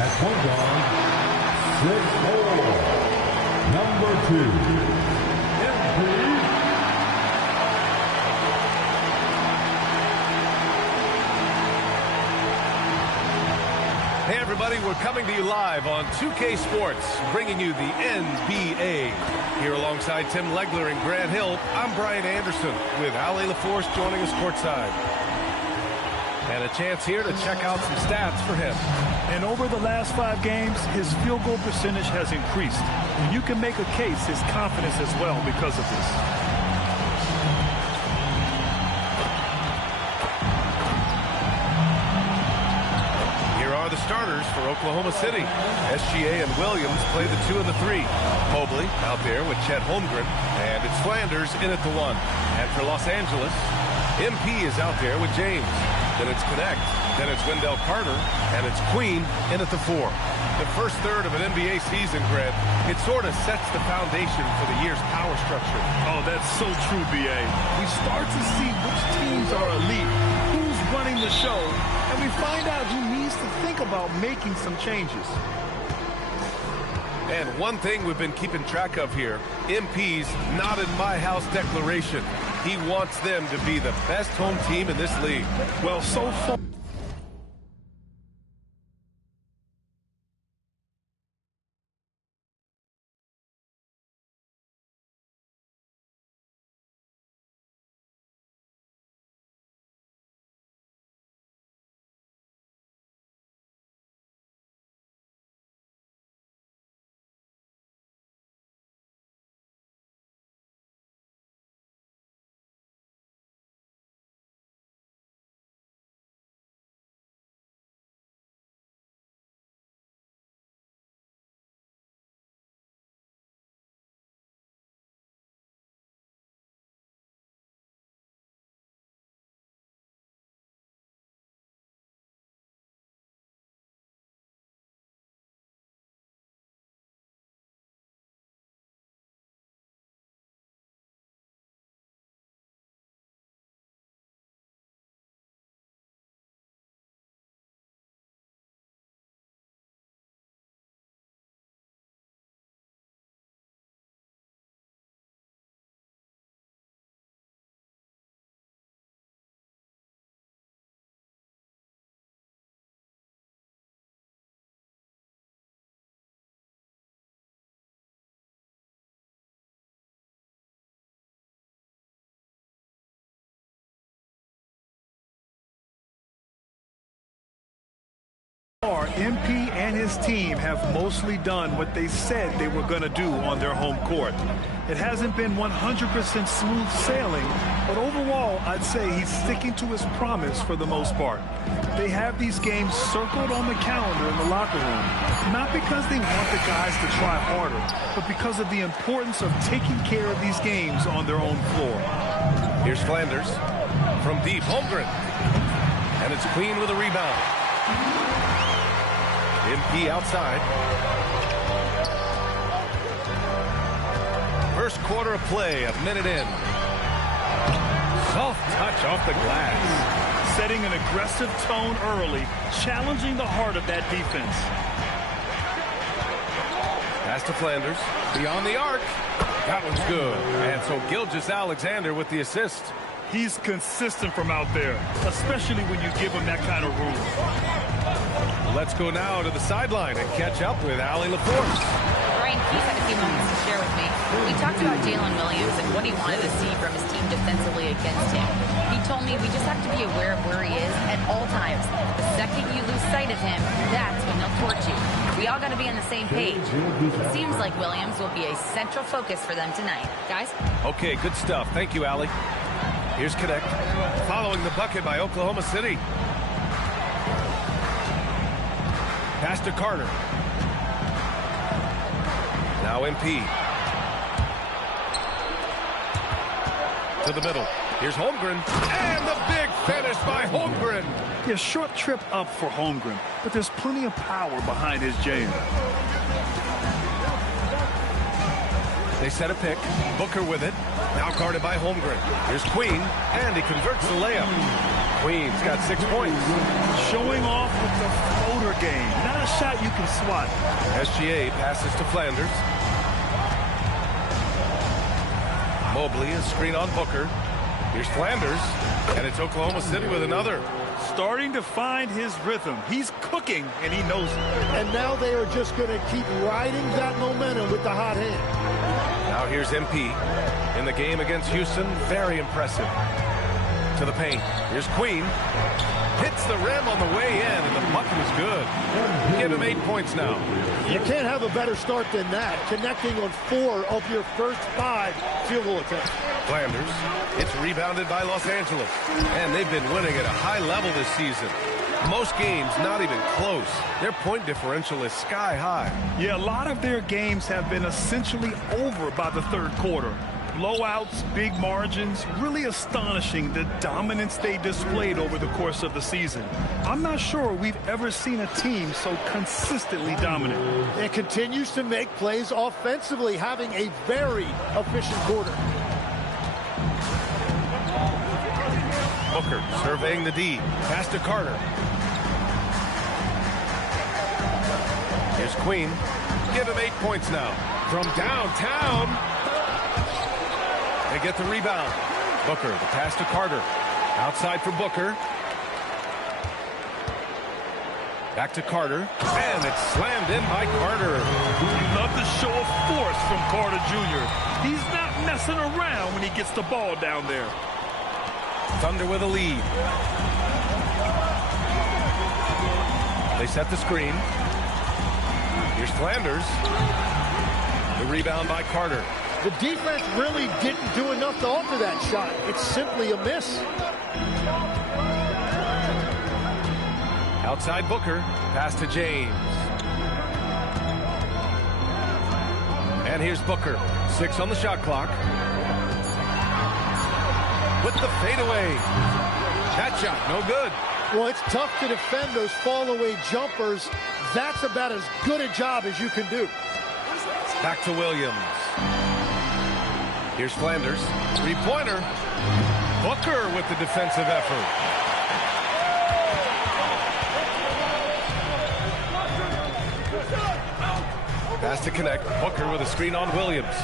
At point guard, 6'4", number 2, MP. Hey everybody, we're coming to you live on 2K Sports, bringing you the NBA. Here alongside Tim Legler and Grant Hill, I'm Brian Anderson with Ali LaForce joining us courtside. And a chance here to check out some stats for him. And over the last 5 games, his field goal percentage has increased. And you can make a case his confidence as well because of this. The starters for Oklahoma City. SGA and Williams play the 2 and the 3. Mobley out there with Chet Holmgren, and it's Flanders in at the 1. And for Los Angeles, MP is out there with James. Then it's Connect, then it's Wendell Carter, and it's Queen in at the 4. The first third of an NBA season, Grant, it sort of sets the foundation for the year's power structure. Oh, that's so true, B.A. We start to see which teams are elite, who's running the show, and we find out who needs to think about making some changes. And one thing we've been keeping track of here, MP's not in my house declaration. He wants them to be the best home team in this league. Well, so far. MP and his team have mostly done what they said they were going to do on their home court. It hasn't been 100% smooth sailing, but overall, I'd say he's sticking to his promise for the most part. They have these games circled on the calendar in the locker room, not because they want the guys to try harder, but because of the importance of taking care of these games on their own floor. Here's Flanders from deep, Holmgren, and it's Queen with a rebound. MP outside. First quarter of play, a minute in. Soft touch off the glass. Setting an aggressive tone early, challenging the heart of that defense. Pass to Flanders. Beyond the arc. That one's good. And so Gilgeous-Alexander with the assist. He's consistent from out there, especially when you give him that kind of room. Let's go now to the sideline and catch up with Ali LaForce. Brian Keith had a few moments to share with me. We talked about Jalen Williams and what he wanted to see from his team defensively against him. He told me we just have to be aware of where he is at all times. The second you lose sight of him, that's when they'll torch you. We all got to be on the same page. It seems like Williams will be a central focus for them tonight. Guys? Okay, good stuff. Thank you, Ali. Here's Connect. Following the bucket by Oklahoma City. Pass to Carter. Now MP. To the middle. Here's Holmgren. And the big finish by Holmgren. Yeah, short trip up for Holmgren, but there's plenty of power behind his jam. They set a pick. Booker with it. Now guarded by Holmgren. Here's Queen, and he converts the layup. Queen's got 6 points. Showing off with the floater game. Not not a shot you can swat. SGA passes to Flanders. Mobley, a screen on Booker. Here's Flanders, and it's Oklahoma City with another. Starting to find his rhythm. He's cooking, and he knows it. And now they are just going to keep riding that momentum with the hot hand. Now here's MP. In the game against Houston, very impressive. To the paint. Here's Queen. Hits the rim on the way in, and the bucket is good. Give him 8 points now. You can't have a better start than that, connecting on 4 of your first 5 field goal attempts. Flanders. It's rebounded by Los Angeles. And they've been winning at a high level this season. Most games not even close. Their point differential is sky high. Yeah, a lot of their games have been essentially over by the third quarter. Blowouts, big margins, really astonishing the dominance they displayed over the course of the season. I'm not sure we've ever seen a team so consistently dominant. It continues to make plays offensively, having a very efficient quarter. Booker surveying the D. Pass to Carter. Here's Queen. Give him 8 points now. From downtown. They get the rebound. Booker, the pass to Carter. Outside for Booker. Back to Carter. And it's slammed in by Carter. You love the show of force from Carter Jr. He's not messing around when he gets the ball down there. Thunder with a lead. They set the screen. Here's Flanders. The rebound by Carter. The defense really didn't do enough to alter that shot. It's simply a miss. Outside Booker. Pass to James. And here's Booker. 6 on the shot clock. With the fadeaway. That shot, no good. Well, it's tough to defend those fall-away jumpers. That's about as good a job as you can do. Back to Williams. Here's Flanders. Three-pointer. Booker with the defensive effort. Pass to connect. Booker with a screen on Williams.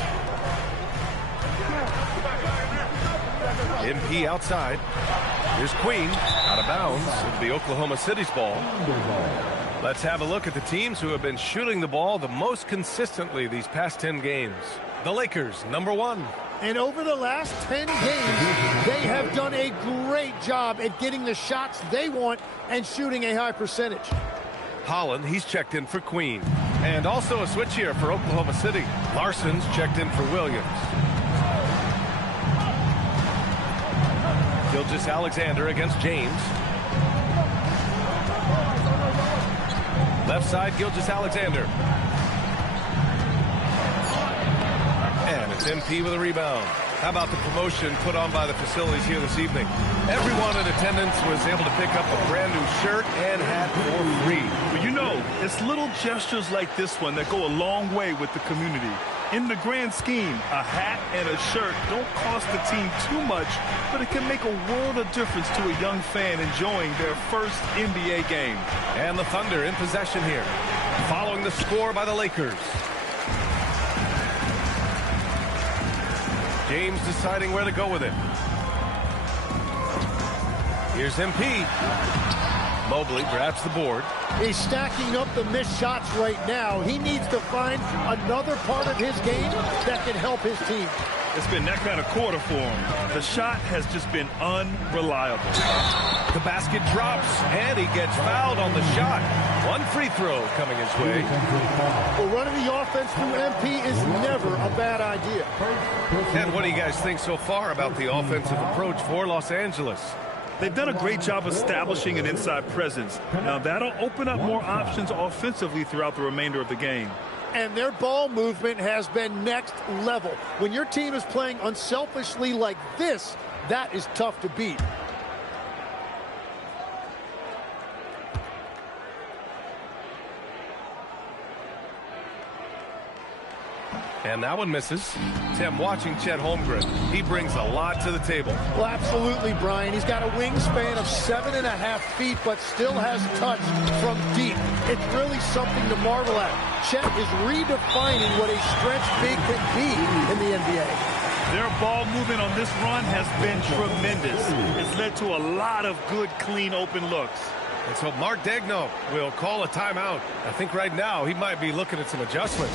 MP outside. Here's Queen. Out of bounds. It'll be Oklahoma City's ball. Let's have a look at the teams who have been shooting the ball the most consistently these past 10 games. The Lakers, number 1. And over the last 10 games, they have done a great job at getting the shots they want and shooting a high percentage. Holland, he's checked in for Queen. And also a switch here for Oklahoma City. Larson's checked in for Williams. Gilgeous-Alexander against James. Left side, Gilgeous-Alexander. And it's MP with a rebound. How about the promotion put on by the facilities here this evening? Everyone in attendance was able to pick up a brand new shirt and hat for free. But you know, it's little gestures like this one that go a long way with the community. In the grand scheme, a hat and a shirt don't cost the team too much, but it can make a world of difference to a young fan enjoying their first NBA game. And the Thunder in possession here, following the score by the Lakers. James deciding where to go with it. Here's MP. Mobley grabs the board. He's stacking up the missed shots right now. He needs to find another part of his game that can help his team. It's been that kind of quarter for him. The shot has just been unreliable. The basket drops, and he gets fouled on the shot. One free throw coming his way. Well, running the offense through MP is never a bad idea. And what do you guys think so far about the offensive approach for Los Angeles? They've done a great job establishing an inside presence. Now, that'll open up more options offensively throughout the remainder of the game. And their ball movement has been next level. When your team is playing unselfishly like this, that is tough to beat. And that one misses. Tim, watching Chet Holmgren, he brings a lot to the table. Well, absolutely, Brian. He's got a wingspan of 7.5 feet, but still has touch from deep. It's really something to marvel at. Chet is redefining what a stretch big can be in the NBA. Their ball movement on this run has been tremendous. It's led to a lot of good, clean, open looks. And so Mark Daigneault will call a timeout. I think right now he might be looking at some adjustments.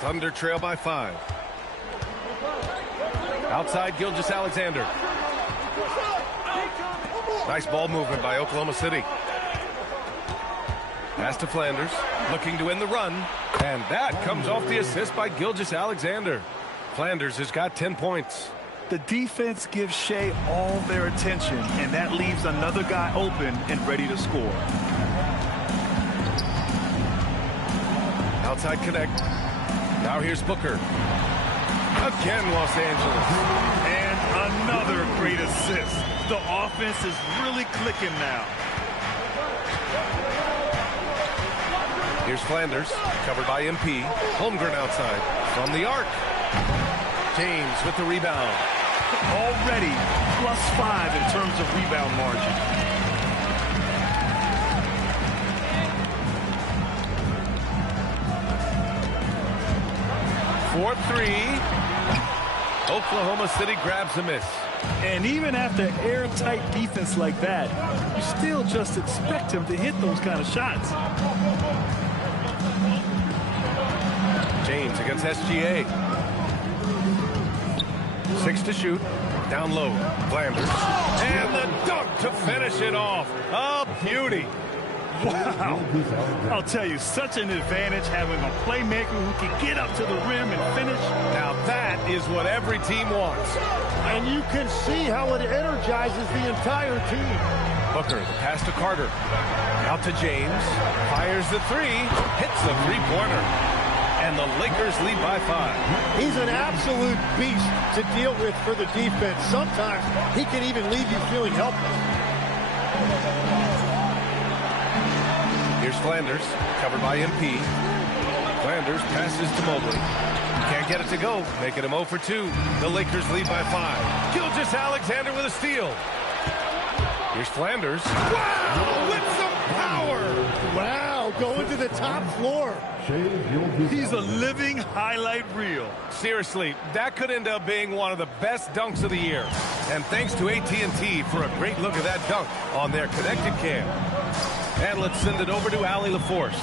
Thunder trail by 5. Outside, Gilgeous-Alexander. Nice ball movement by Oklahoma City. Pass to Flanders, looking to win the run. And that comes off the assist by Gilgeous-Alexander. Flanders has got 10 points. The defense gives Shea all their attention, and that leaves another guy open and ready to score. Outside connect. Now here's Booker. Again, Los Angeles. And another great assist. The offense is really clicking now. Here's Flanders, covered by MP. Holmgren outside from the arc. James with the rebound. Already +5 in terms of rebound margin. 4-3. Oklahoma City grabs a miss. And even after airtight defense like that, you still just expect him to hit those kind of shots. James against SGA. 6 to shoot. Down low. Flanders. And the dunk to finish it off. A beauty. Wow. I'll tell you, such an advantage having a playmaker who can get up to the rim and finish. Now that is what every team wants. And you can see how it energizes the entire team. Booker, the pass to Carter. Out to James. Fires the 3. Hits the three-pointer. And the Lakers lead by 5. He's an absolute beast to deal with for the defense. Sometimes he can even leave you feeling helpless. Here's Flanders, covered by MP. Flanders passes to Mobley. Can't get it to go, making him 0 for 2. The Lakers lead by 5. Gilgeous-Alexander with a steal. Here's Flanders. Wow, with some power. Wow, going to the top floor. He's a living highlight reel. Seriously, that could end up being one of the best dunks of the year. And thanks to AT&T for a great look at that dunk on their connected cam. And let's send it over to Allie LaForce.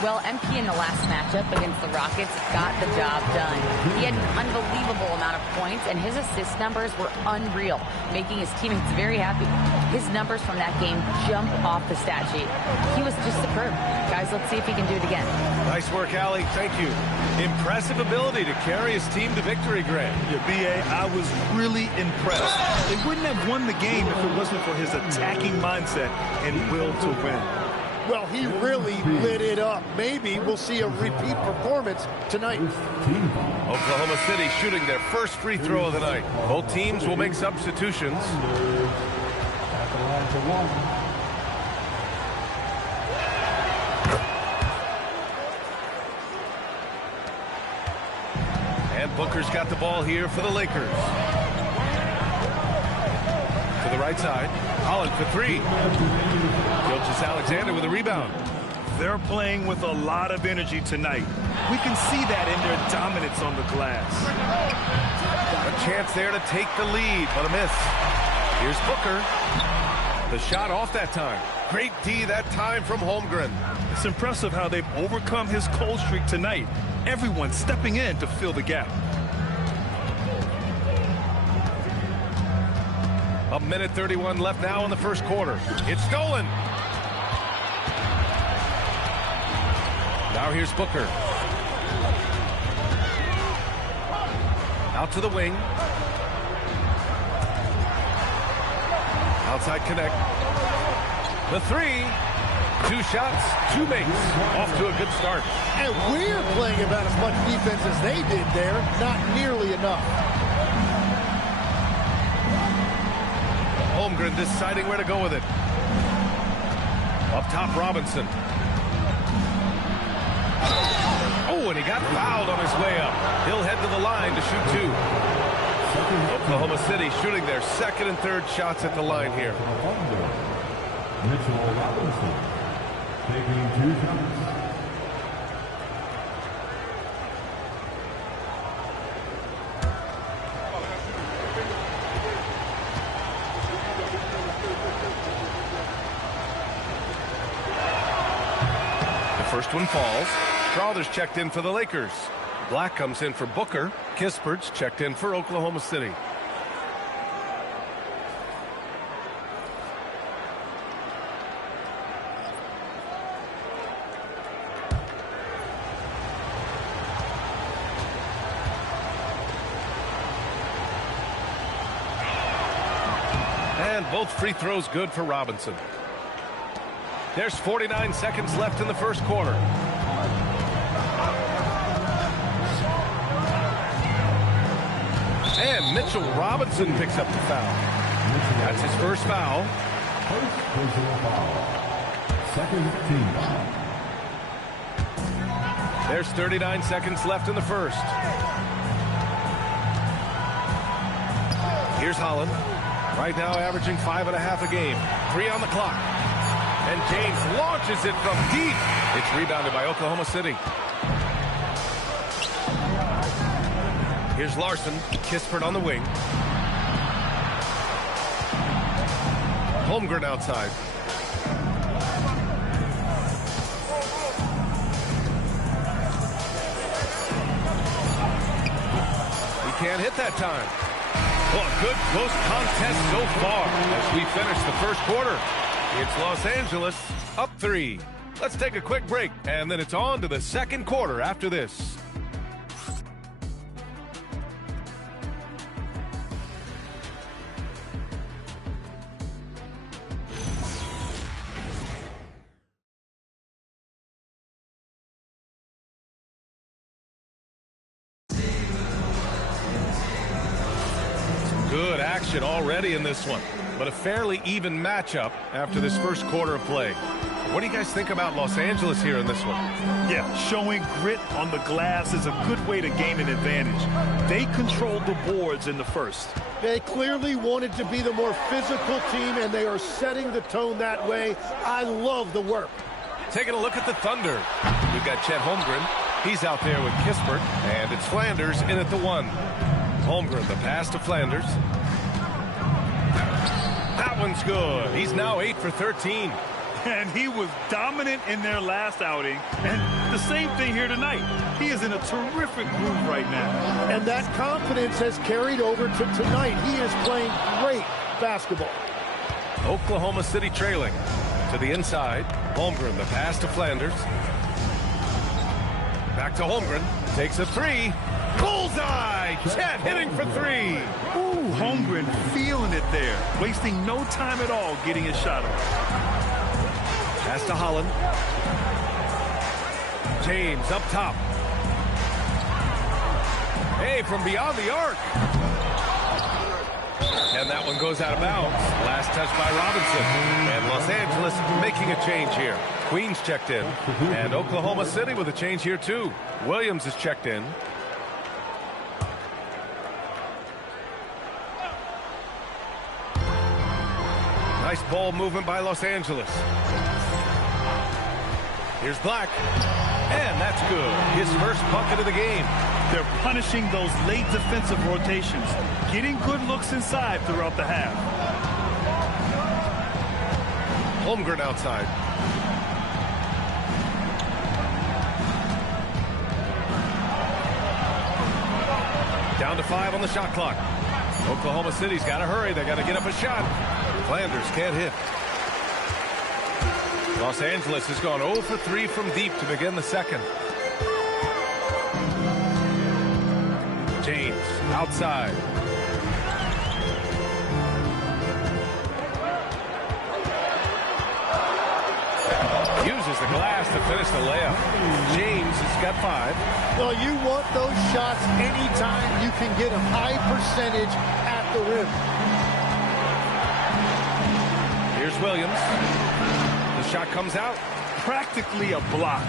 Well, MP in the last matchup against the Rockets got the job done. He had an unbelievable amount of points, and his assist numbers were unreal, making his teammates very happy. His numbers from that game jump off the stat sheet. He was just superb. Guys, let's see if he can do it again. Nice work, Allie. Thank you. Impressive ability to carry his team to victory, Grant. Yeah, B.A., I was really impressed. They wouldn't have won the game if it wasn't for his attacking mindset and will to win. Well, he really lit it up. Maybe we'll see a repeat performance tonight. Oklahoma City shooting their first free throw of the night. Both teams will make substitutions. the line for one. And Booker's got the ball here for the Lakers. To the right side. Holland for three. Gilgeous-Alexander with a rebound. They're playing with a lot of energy tonight. We can see that in their dominance on the glass. A chance there to take the lead, but a miss. Here's Booker. The shot off that time. Great D that time from Holmgren. It's impressive how they've overcome his cold streak tonight. Everyone stepping in to fill the gap. A minute 31 left now in the first quarter. It's stolen. Now here's Booker. Out to the wing. Outside connect. The three. 2 shots, 2 makes. Off to a good start. And we're playing about as much defense as they did there. Not nearly enough. Holmgren deciding where to go with it. Up top, Robinson. Oh, and he got fouled on his way up. He'll head to the line to shoot 2. Oklahoma City shooting their second and third shots at the line here. Mitchell Robinson taking 2 shots. The first one falls. Crowther's checked in for the Lakers. Black comes in for Booker. Kispert's checked in for Oklahoma City. And both free throws good for Robinson. There's 49 seconds left in the first quarter. And Mitchell Robinson picks up the foul. That's his first foul. First personal foul. Second team foul. There's 39 seconds left in the first. Here's Holland. Right now averaging 5.5 a game. 3 on the clock. And James launches it from deep. It's rebounded by Oklahoma City. Here's Larson. Kispert on the wing. Holmgren outside. He can't hit that time. Well, a good close contest so far as we finish the first quarter. It's Los Angeles up 3. Let's take a quick break, and then it's on to the second quarter after this. Good action already in this one, but a fairly even matchup after this first quarter of play. What do you guys think about Los Angeles here in this one? Yeah, showing grit on the glass is a good way to gain an advantage. They controlled the boards in the first. They clearly wanted to be the more physical team, and they are setting the tone that way. I love the work. Taking a look at the Thunder. We've got Chet Holmgren. He's out there with Kispert, and it's Flanders in at the 1. Holmgren, the pass to Flanders. That one's good. He's now 8 for 13. And he was dominant in their last outing. And the same thing here tonight. He is in a terrific groove right now. And that confidence has carried over to tonight. He is playing great basketball. Oklahoma City trailing. To the inside. Holmgren, the pass to Flanders. Back to Holmgren. Takes a 3. Bullseye! Chet hitting for 3. Ooh, Holmgren feeling it there. Wasting no time at all getting his shot off. Pass to Holland. James up top. Hey, from beyond the arc. And And that one goes out of bounds. Last touch by Robinson. And Los Angeles making a change here. Queens checked in. And Oklahoma City with a change here too. Williams is checked in. Nice ball movement by Los Angeles. Here's Black. And that's good. His first bucket of the game. They're punishing those late defensive rotations, getting good looks inside throughout the half. Holmgren outside. Down to 5 on the shot clock. Oklahoma City's got to hurry. They got to get up a shot. Flanders can't hit. Los Angeles has gone 0 for 3 from deep to begin the second. James outside. Uses the glass to finish the layup. James has got 5. Well, you want those shots anytime you can get a high percentage at the rim. Here's Williams. The shot comes out. Practically a block.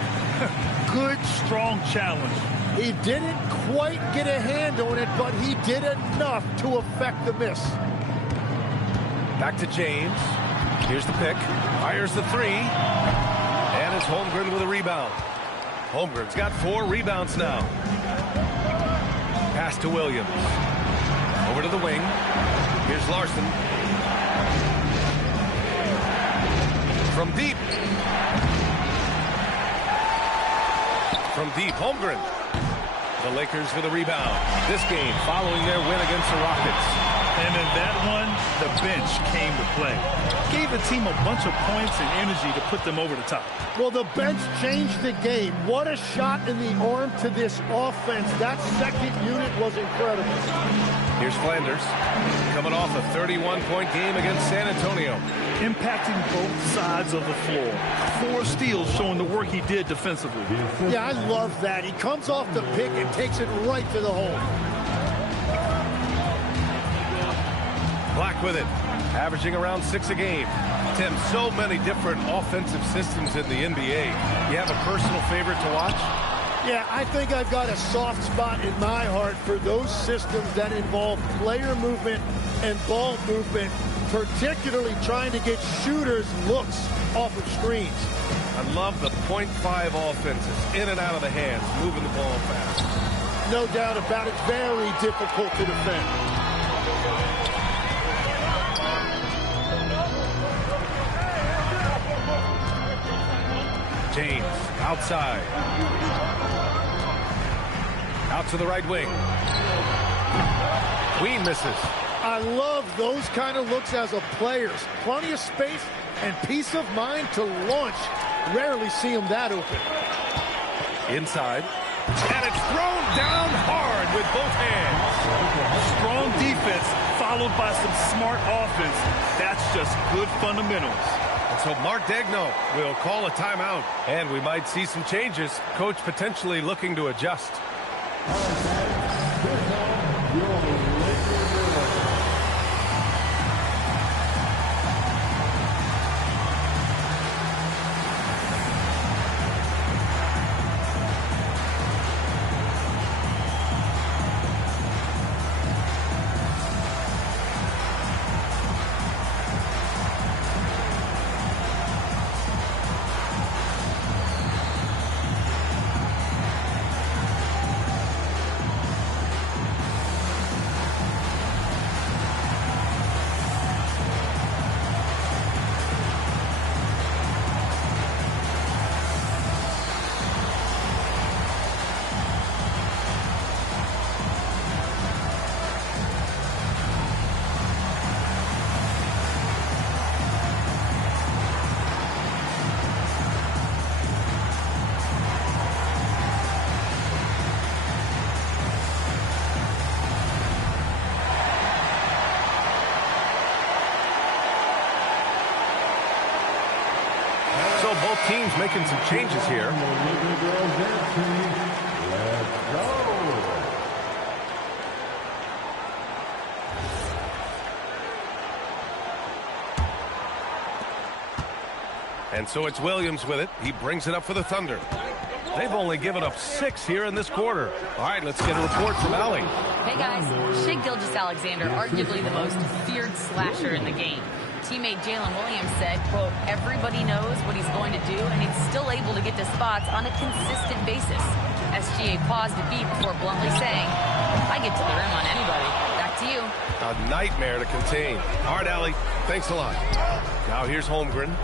Good, strong challenge. He didn't quite get a hand on it, but he did enough to affect the miss. Back to James. Here's the pick. Fires the 3. And it's Holmgren with a rebound. Holmgren's got 4 rebounds now. Pass to Williams. Over to the wing. Here's Larson. From deep. From deep, Holmgren. The Lakers with a rebound. This game following their win against the Rockets. And in that one, the bench came to play. Gave the team a bunch of points and energy to put them over the top. Well, the bench changed the game. What a shot in the arm to this offense. That second unit was incredible. Here's Flanders. Coming off a 31-point game against San Antonio. Impacting both sides of the floor. 4 steals showing the work he did defensively. Yeah, I love that. He comes off the pick and takes it right to the hole. Black with it, averaging around 6 a game. Tim, so many different offensive systems in the NBA. You have a personal favorite to watch? Yeah, I think I've got a soft spot in my heart for those systems that involve player movement and ball movement, particularly trying to get shooters looks off of screens. I love the .5 offenses, in and out of the hands, moving the ball fast. No doubt about it, very difficult to defend. James outside. Out to the right wing. Queen misses. I love those kind of looks as a player. Plenty of space and peace of mind to launch. Rarely see him that open. Inside. And it's thrown down hard with both hands. Strong defense followed by some smart offense. That's just good fundamentals. And so Mark Daigneault will call a timeout. And we might see some changes. Coach potentially looking to adjust. So both teams making some changes here. Let's go. And so it's Williams with it. He brings it up for the Thunder. They've only given up 6 here in this quarter. All right, let's get a report from Allie. Hey guys, Shai Gilgeous-Alexander, arguably the most feared slasher in the game. Teammate Jalen Williams said, quote, everybody knows what he's going to do, and he's still able to get to spots on a consistent basis. SGA paused a beat before bluntly saying, I get to the rim on anybody. Back to you. A nightmare to contain. All right, Allie, thanks a lot. Now here's Holmgren.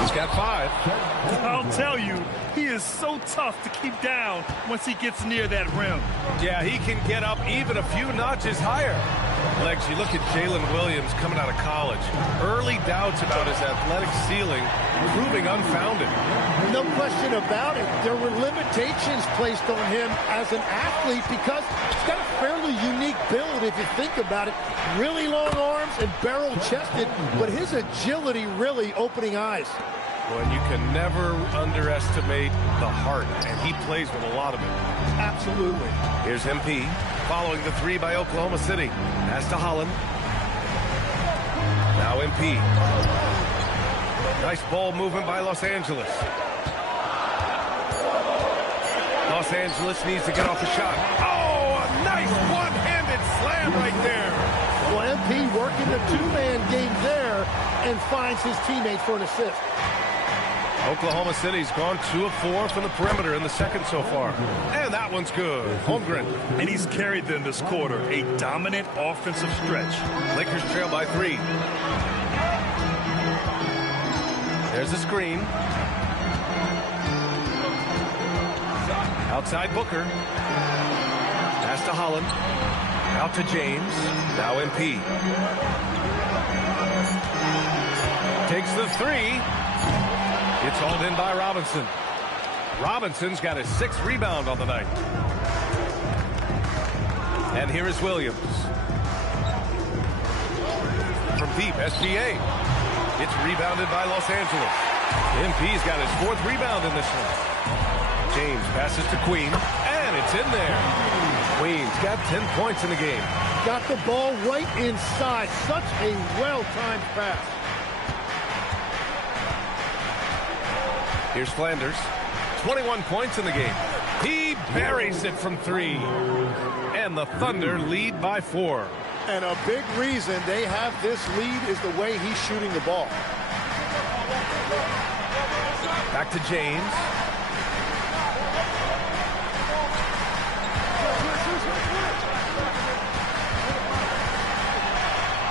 He's got 5. I'll tell you, he is so tough to keep down once he gets near that rim. Yeah, he can get up even a few notches higher. Legs, you look at Jalen Williams coming out of college. Early doubts about his athletic ceiling proving unfounded. No question about it. There were limitations placed on him as an athlete because he's got a fairly unique build if you think about it. Really long arms and barrel-chested, but his agility really opening eyes. Well, and you can never underestimate the heart, and he plays with a lot of it. Absolutely. Here's MP, following the 3 by Oklahoma City. Pass to Holland. Now MP. Nice ball movement by Los Angeles. Los Angeles needs to get off the shot. Oh, a nice one-handed slam right there. Well, MP working the 2-man game there and finds his teammate for an assist. Oklahoma City's gone 2 of 4 from the perimeter in the second so far. And that one's good. Holmgren. And he's carried them this quarter. A dominant offensive stretch. Lakers trail by 3. There's a screen. Outside Booker. Pass to Holland. Out to James. Now MP. Takes the 3. It's hauled in by Robinson. Robinson's got his 6th rebound on the night. And here is Williams. From deep, SGA. It's rebounded by Los Angeles. MP's got his 4th rebound in this one. James passes to Queen, and it's in there. Queen's got 10 points in the game. Got the ball right inside. Such a well-timed pass. Here's Flanders. 21 points in the game. He buries it from 3. And the Thunder lead by 4. And a big reason they have this lead is the way he's shooting the ball. Back to James.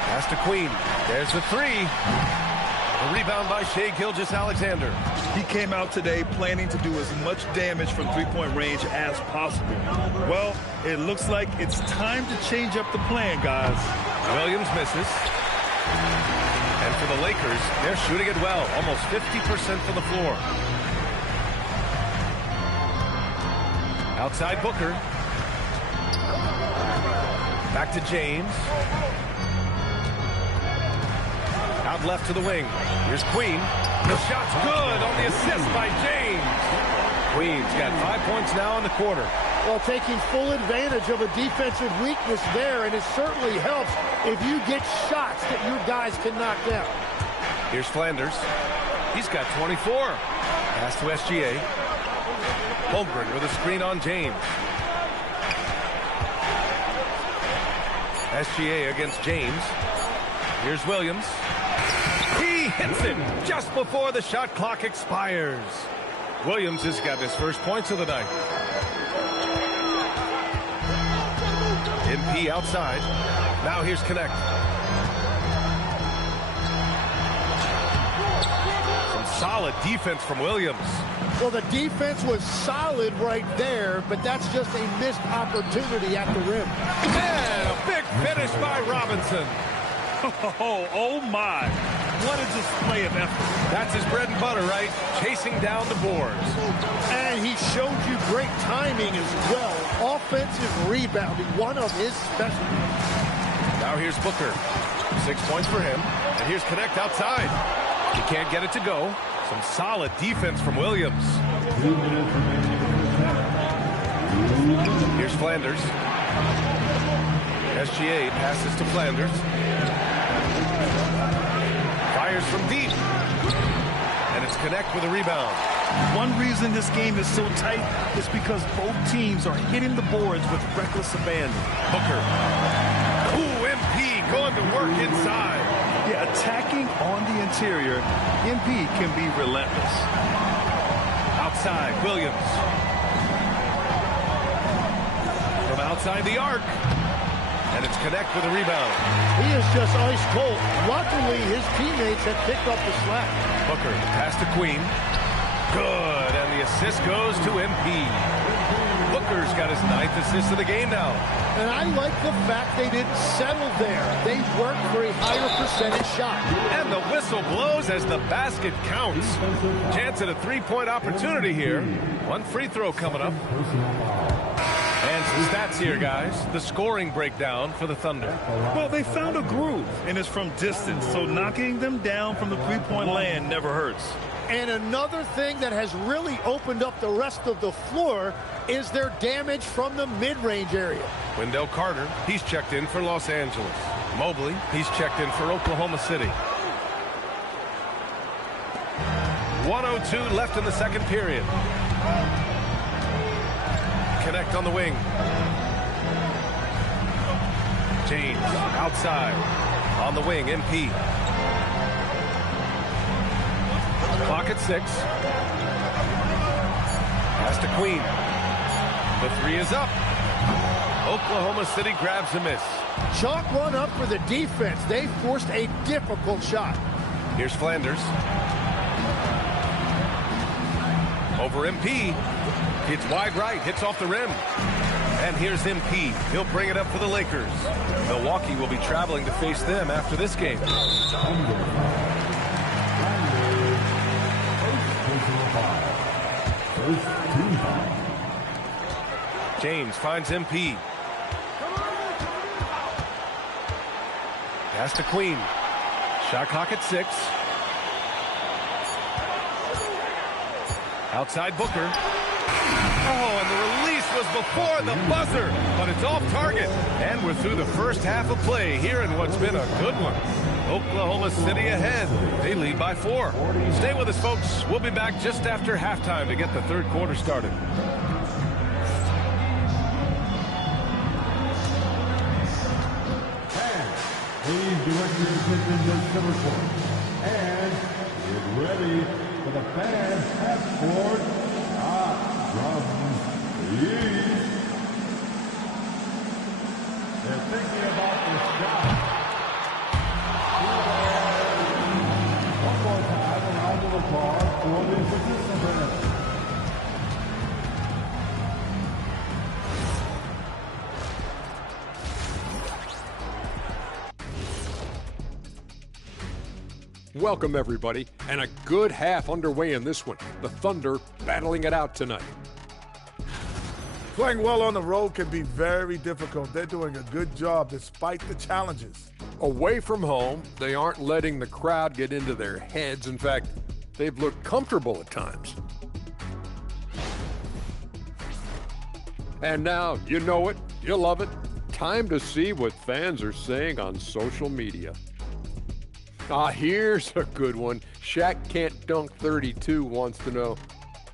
Pass to Queen. There's the 3. A rebound by Shai Gilgeous-Alexander. He came out today planning to do as much damage from three-point range as possible. Well, it looks like it's time to change up the plan, guys. Williams misses. And for the Lakers, they're shooting it well. Almost 50% from the floor. Outside Booker. Back to James. Out left to the wing. Here's Queen. The shot's good on the assist by James. Queen's got 5 points now in the quarter. Well, taking full advantage of a defensive weakness there, and it certainly helps if you get shots that your guys can knock down. Here's Flanders. He's got 24. Pass to SGA. Holmgren with a screen on James. SGA against James. Here's Williams. He hits it just before the shot clock expires. Williams has got his first points of the night. MP outside. Now here's Connect. Some solid defense from Williams. Well, the defense was solid right there, but that's just a missed opportunity at the rim. And a big finish by Robinson. Oh my. What a display of effort. That's his bread and butter, right? Chasing down the boards. And he showed you great timing as well. Offensive rebounding, one of his specialties. Now here's Booker. 6 points for him. And here's Connect outside. He can't get it to go. Some solid defense from Williams. Here's Flanders. SGA passes to Flanders. Fires from deep. And it's connect with a rebound. One reason this game is so tight is because both teams are hitting the boards with reckless abandon. Booker. Ooh, MP going to work inside. Yeah, attacking on the interior, MP can be relentless. Outside, Williams. From outside the arc. And it's connect with a rebound. He is just ice cold. Luckily, his teammates have picked up the slack. Booker, pass to Queen. Good, and the assist goes to MP. Booker's got his 9th assist of the game now. And I like the fact they didn't settle there. They worked for a higher percentage shot. And the whistle blows as the basket counts. Chance at a three-point opportunity here. One free throw coming up. And some stats here, guys. The scoring breakdown for the Thunder. Well, they found a groove, and it's from distance, so knocking them down from the three-point land never hurts. And another thing that has really opened up the rest of the floor is their damage from the mid-range area. Wendell Carter, he's checked in for Los Angeles. Mobley, he's checked in for Oklahoma City. 1:02 left in the second period. Connect on the wing. James outside. On the wing, MP. Clock at 6. Pass to Queen. The three is up. Oklahoma City grabs a miss. Chalk one up for the defense. They forced a difficult shot. Here's Flanders. Over MP. It's wide right. Hits off the rim. And here's MP. He'll bring it up for the Lakers. Milwaukee will be traveling to face them after this game. James finds MP. Pass to Queen. Shot clock at 6. Outside Booker. Oh, and the release was before the buzzer, but it's off target. And we're through the first half of play here in what's been a good one. Oklahoma City ahead. They lead by 4. Stay with us, folks. We'll be back just after halftime to get the third quarter started. Please direct your attention to center court. And get ready for the fans half-court shot from the east. They're thinking about the shot. One more time, a round of applause for the participants. Welcome, everybody, and a good half underway in this one. The Thunder battling it out tonight. Playing well on the road can be very difficult. They're doing a good job despite the challenges. Away from home, they aren't letting the crowd get into their heads. In fact, they've looked comfortable at times. And now, you know it, you love it. Time to see what fans are saying on social media. Here's a good one. Shaq Can't Dunk 32 wants to know,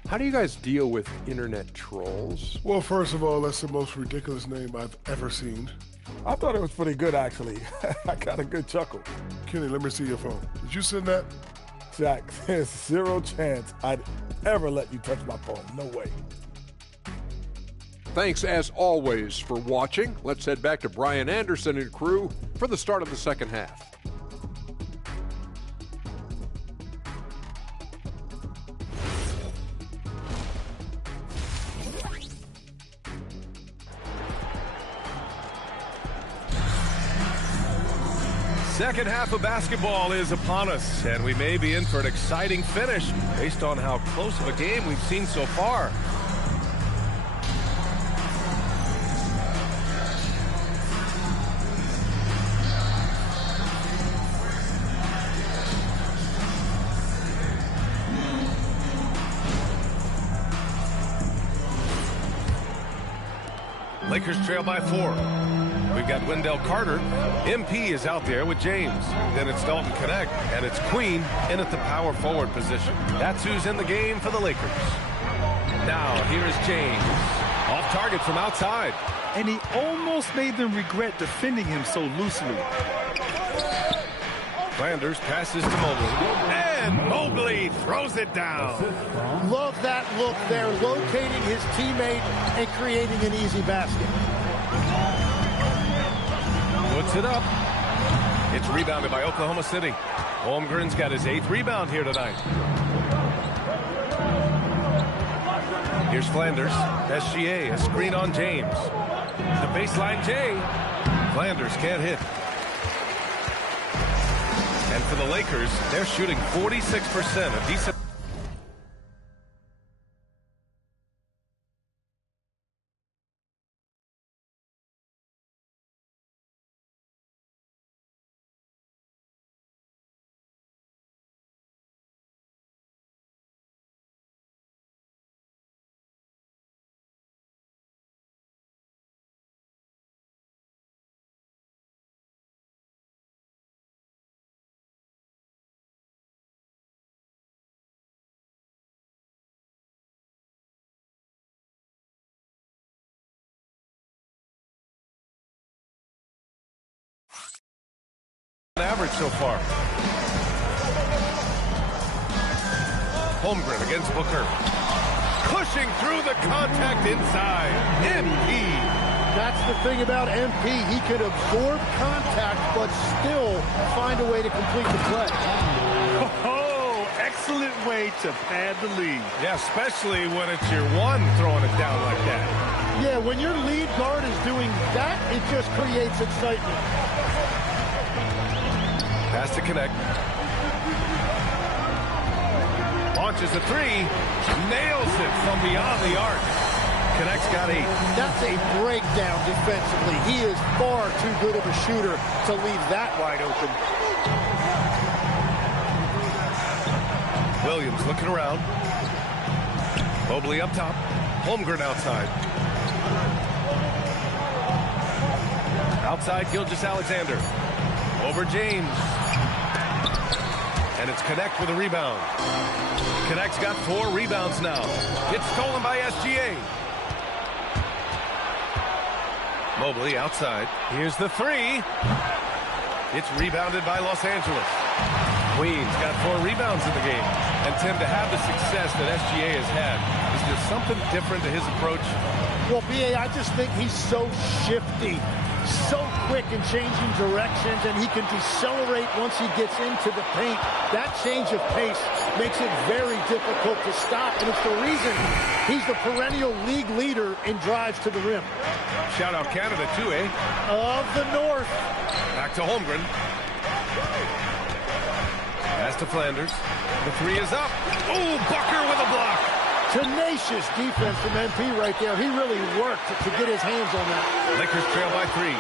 how do you guys deal with internet trolls? Well, first of all, that's the most ridiculous name I've ever seen. I thought it was pretty good, actually. I got a good chuckle. Kenny, let me see your phone. Did you send that? Jack, there's zero chance I'd ever let you touch my phone. No way. Thanks, as always, for watching. Let's head back to Brian Anderson and crew for the start of the second half. Second half of basketball is upon us, and we may be in for an exciting finish based on how close of a game we've seen so far. Lakers trail by 4. We've got Wendell Carter. MP is out there with James. Then it's Dalton Connect, and it's Queen in at the power forward position. That's who's in the game for the Lakers. Now, here is James. Off target from outside. And he almost made them regret defending him so loosely. Flanders passes to Mobley. And Mobley throws it down. Love that look there, locating his teammate and creating an easy basket. Puts it up. It's rebounded by Oklahoma City. Holmgren's got his 8th rebound here tonight. Here's Flanders. SGA, a screen on James. The baseline J. Flanders can't hit. And for the Lakers, they're shooting 46%, a decent. Average so far. Holmgren against Booker. Pushing through the contact inside. MP. That's the thing about MP. He can absorb contact, but still find a way to complete the play. Oh, excellent way to pad the lead. Yeah, especially when it's your one throwing it down like that. Yeah, when your lead guard is doing that, it just creates excitement. Pass to Connect. Launches a 3. Nails it from beyond the arc. Connect's got 8. That's a breakdown defensively. He is far too good of a shooter to leave that wide open. Williams looking around. Mobley up top. Holmgren outside. Outside Gilgeous-Alexander. Over James. And it's Connect with a rebound. Connect's got 4 rebounds now. It's stolen by SGA. Mobley outside. Here's the 3. It's rebounded by Los Angeles. Queen's got 4 rebounds in the game. And Tim, to have the success that SGA has had, is there something different to his approach? Well, B.A., I just think he's so shifty, so quick in changing directions, and he can decelerate once he gets into the paint. That change of pace makes it very difficult to stop, and it's the reason he's the perennial league leader in drives to the rim. Shout out Canada too, eh? Of the North. Back to Holmgren. Pass to Flanders. The 3 is up. Oh, Booker with a block. Tenacious defense from MP right there. He really worked to get his hands on that. Lakers trail by 3.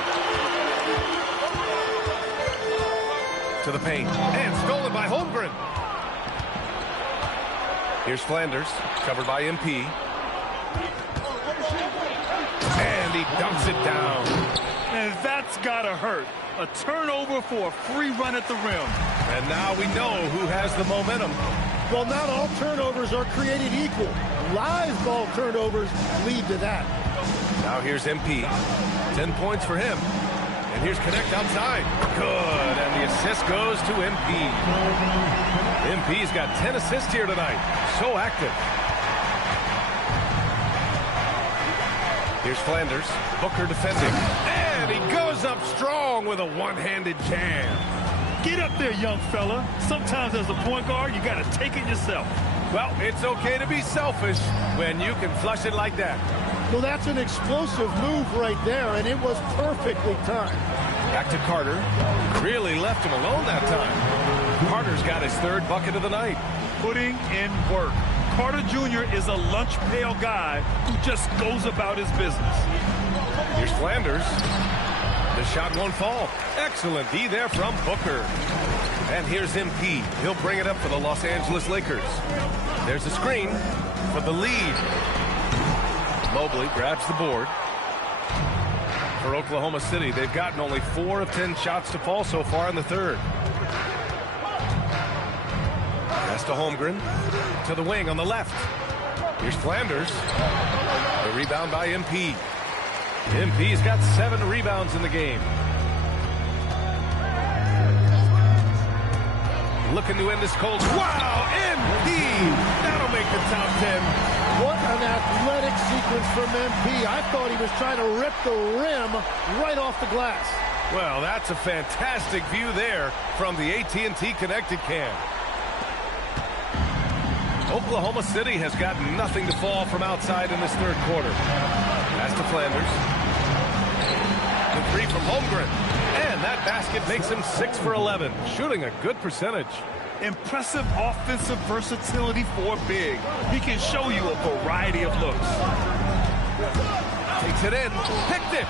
To the paint. And stolen by Holmgren. Here's Flanders. Covered by MP. And he dumps it down. And that's gotta hurt. A turnover for a free run at the rim. And now we know who has the momentum. Well, not all turnovers are created equal. Live ball turnovers lead to that. Now here's MP. 10 points for him. And here's Connect outside. Good. And the assist goes to MP. MP's got 10 assists here tonight. So active. Here's Flanders. Booker defending. And he goes up strong with a one-handed jam. Get up there, young fella. Sometimes as a point guard, you got to take it yourself. Well, it's okay to be selfish when you can flush it like that. Well, that's an explosive move right there, and it was perfectly timed. Back to Carter. Really left him alone that time. Carter's got his 3rd bucket of the night. Putting in work. Carter Jr. is a lunch pail guy who just goes about his business. Here's Flanders. The shot won't fall. Excellent D there from Booker. And here's MP. He'll bring it up for the Los Angeles Lakers. There's a screen for the lead. Mobley grabs the board. for Oklahoma City. They've gotten only 4 of 10 shots to fall so far in the third. Pass to Holmgren, to the wing on the left. Here's Flanders. The rebound by MP. MP's got 7 rebounds in the game. Looking to end this cold. Wow, MP! That'll make the top 10. What an athletic sequence from MP. I thought he was trying to rip the rim right off the glass. Well, that's a fantastic view there from the AT&T Connected Cam. Oklahoma City has got nothing to fall from outside in this third quarter. Pass to Flanders. The 3 from Holmgren. And that basket makes him 6 for 11, shooting a good percentage. Impressive offensive versatility for big. He can show you a variety of looks. Takes it in, picked it.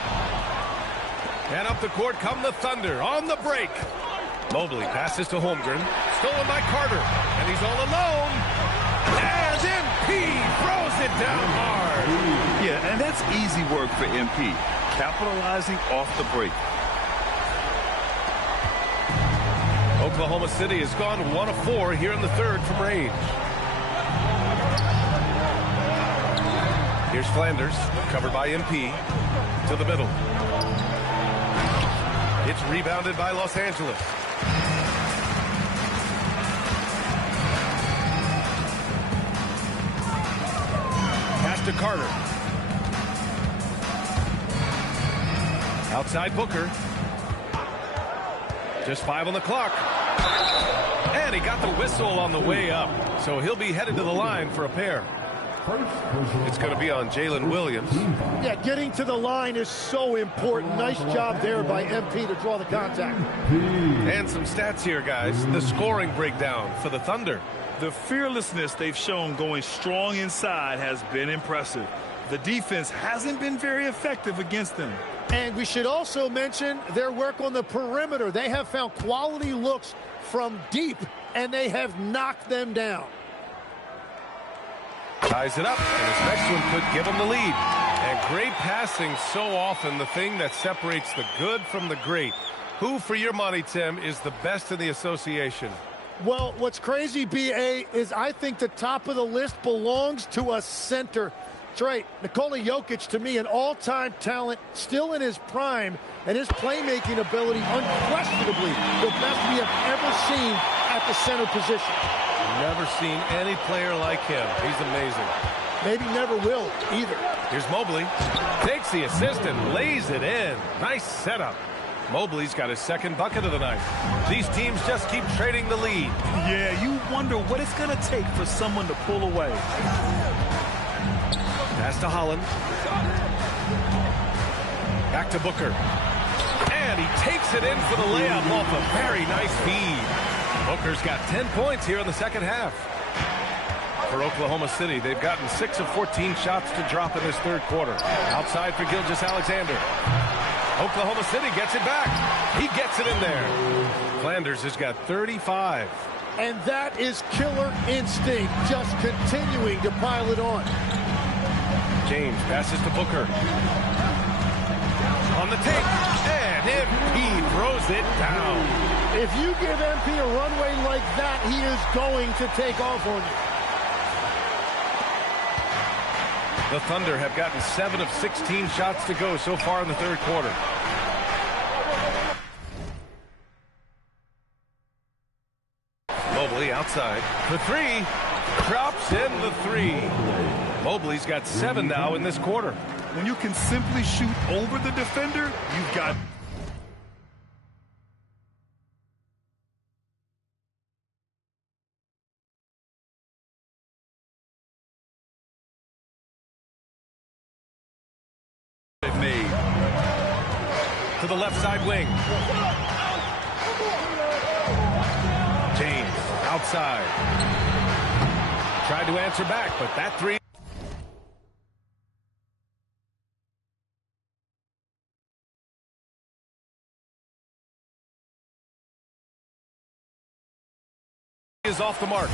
And up the court come the Thunder on the break. Mobley passes to Holmgren, stolen by Carter, and he's all alone. And MP throws it down hard. Yeah, and that's easy work for MP, capitalizing off the break. Oklahoma City has gone 1 of 4 here in the third from range. Here's Flanders, covered by MP, to the middle. It's rebounded by Los Angeles. Pass to Carter. Outside Booker. Just 5 on the clock. And he got the whistle on the way up. So he'll be headed to the line for a pair. It's going to be on Jalen Williams. Yeah, getting to the line is so important. Nice job there by MP to draw the contact. And some stats here, guys. The scoring breakdown for the Thunder. The fearlessness they've shown going strong inside has been impressive. The defense hasn't been very effective against them. And we should also mention their work on the perimeter. They have found quality looks from deep, and they have knocked them down. Ties it up, and his next one could give him the lead. And great passing, so often the thing that separates the good from the great. Who, for your money, Tim, is the best in the association? Well, what's crazy, B.A., is I think the top of the list belongs to a center. That's right. Nikola Jokic, to me, an all-time talent, still in his prime, and his playmaking ability unquestionably the best we have ever seen at the center position. Never seen any player like him. He's amazing. Maybe never will either. Here's Mobley. Takes the assist and lays it in. Nice setup. Mobley's got his second bucket of the night. These teams just keep trading the lead. Yeah, you wonder what it's going to take for someone to pull away. Pass to Holland. Back to Booker. And he takes it in for the layup off a very nice feed. Booker's got 10 points here in the second half. For Oklahoma City, they've gotten 6 of 14 shots to drop in this third quarter. Outside for Gilgeous-Alexander. Oklahoma City gets it back. He gets it in there. Flanders has got 35. And that is killer instinct, just continuing to pile it on. James passes to Booker. On the take, and MP throws it down. If you give MP a runway like that, he is going to take off on you. The Thunder have gotten 7 of 16 shots to go so far in the third quarter. Mobley outside. The 3. Drops in the 3. Mobley's got 7 now in this quarter. When you can simply shoot over the defender, you've got... made. To the left side wing. James outside. Tried to answer back, but that 3 is off the mark.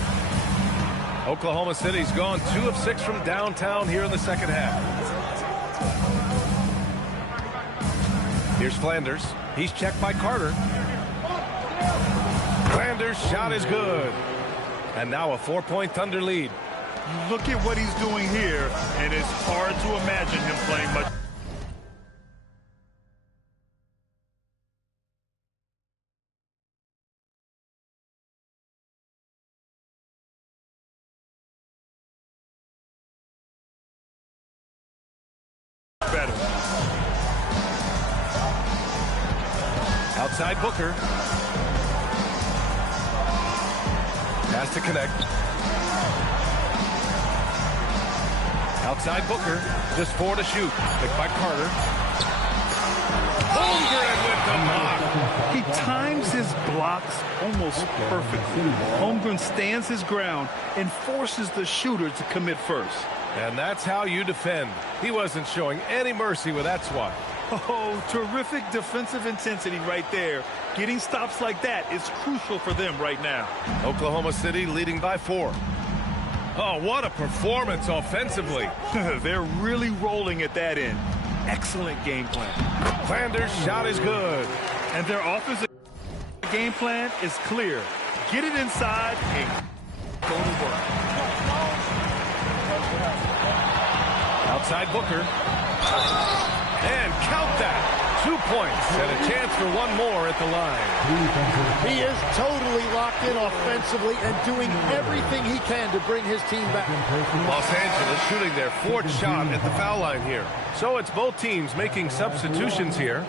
Oklahoma City's gone 2 of 6 from downtown here in the second half. Here's Flanders. He's checked by Carter. Flanders' shot is good. And now a 4-point Thunder lead. Look at what he's doing here, and it's hard to imagine him playing much better. Outside Booker. Has to connect. Outside Booker. Just 4 to shoot. Picked by Carter. Holmgren with the block. He times his blocks almost perfectly. Holmgren stands his ground and forces the shooter to commit first. And that's how you defend. He wasn't showing any mercy with that swat. Oh, terrific defensive intensity right there. Getting stops like that is crucial for them right now. Oklahoma City leading by 4. Oh, what a performance offensively. They're really rolling at that end. Excellent game plan. Flanders' shot is good. And their offensive game plan is clear. Get it inside and go to work. Outside Booker. And count that. 2 points and a chance for one more at the line. He is totally locked in offensively and doing everything he can to bring his team back. Los Angeles shooting their 4th shot at the foul line here. So it's both teams making substitutions here.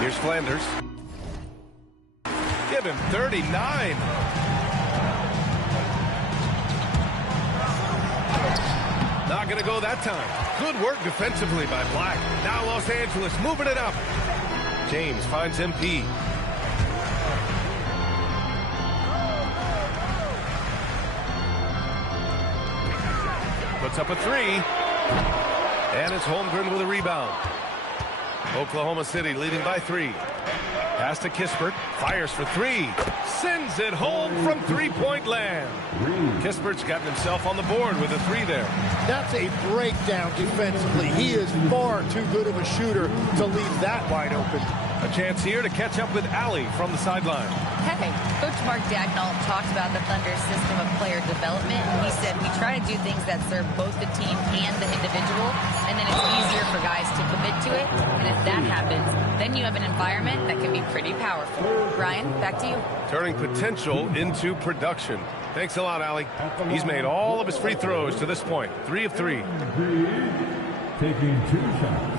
Here's Flanders. Give him 39. Not going to go that time. Good work defensively by Black. Now Los Angeles moving it up. James finds MP. Puts up a 3. And it's Holmgren with a rebound. Oklahoma City leading by 3. Pass to Kispert. Fires for 3. Sends it home from three-point land. Kispert's gotten himself on the board with a 3 there. That's a breakdown defensively. He is far too good of a shooter to leave that wide open. A chance here to catch up with Allie from the sideline. Hey, Coach Mark Dagnall talked about the Thunder's system of player development. He said, we try to do things that serve both the team and the individual, and then it's easier for guys to commit to it. And if that happens, then you have an environment that can be pretty powerful. Brian, back to you. Turning potential into production. Thanks a lot, Allie. He's made all of his free throws to this point. 3 of 3. Taking 2 shots.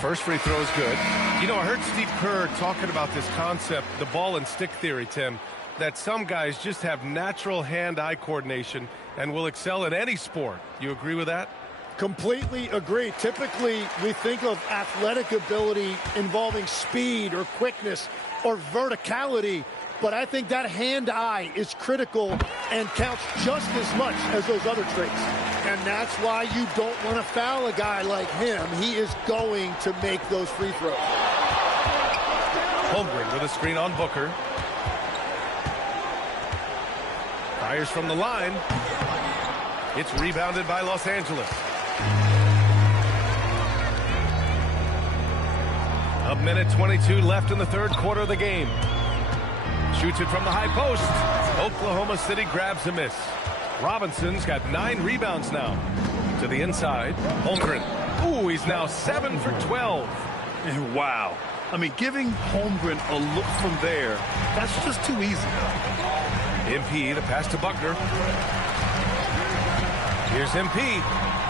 First free throw is good. You know, I heard Steve Kerr talking about this concept, the ball and stick theory, Tim, that some guys just have natural hand-eye coordination and will excel at any sport. You agree with that? Completely agree. Typically, we think of athletic ability involving speed or quickness or verticality, but I think that hand-eye is critical and counts just as much as those other traits. And that's why you don't want to foul a guy like him. He is going to make those free throws. Holmgren with a screen on Booker. Fires from the line. It's rebounded by Los Angeles. A minute 22 left in the 3rd quarter of the game. Shoots it from the high post. Oklahoma City grabs a miss. Robinson's got 9 rebounds now. To the inside, Holmgren. Ooh, he's now 7 for 12. And wow. I mean, giving Holmgren a look from there, that's just too easy. MP, the pass to Buckner. Here's MP.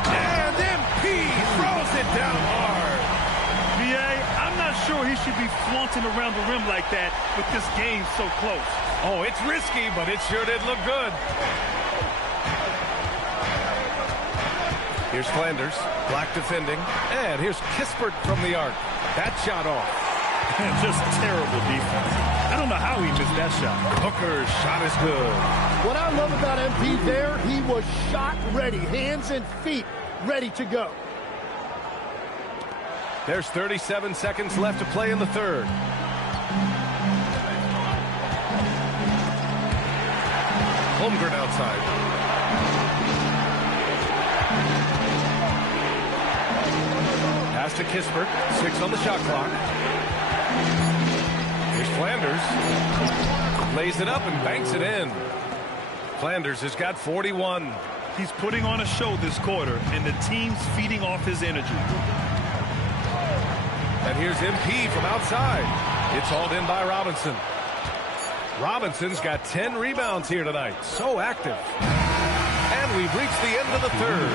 And MP throws it down hard. I'm not sure he should be flaunting around the rim like that with this game so close. Oh, it's risky, but it sure did look good. Here's Flanders, Black defending, and here's Kispert from the arc. That shot off. Just terrible defense. I don't know how he missed that shot. Hooker's shot is good. What I love about MP there, he was shot ready. Hands and feet ready to go. There's 37 seconds left to play in the third. Holmgren outside. Pass to Kispert. 6 on the shot clock. Here's Flanders. Lays it up and banks it in. Flanders has got 41. He's putting on a show this quarter, and the team's feeding off his energy. And here's MP from outside. It's hauled in by Robinson. Robinson's got 10 rebounds here tonight. So active. And we've reached the end of the third.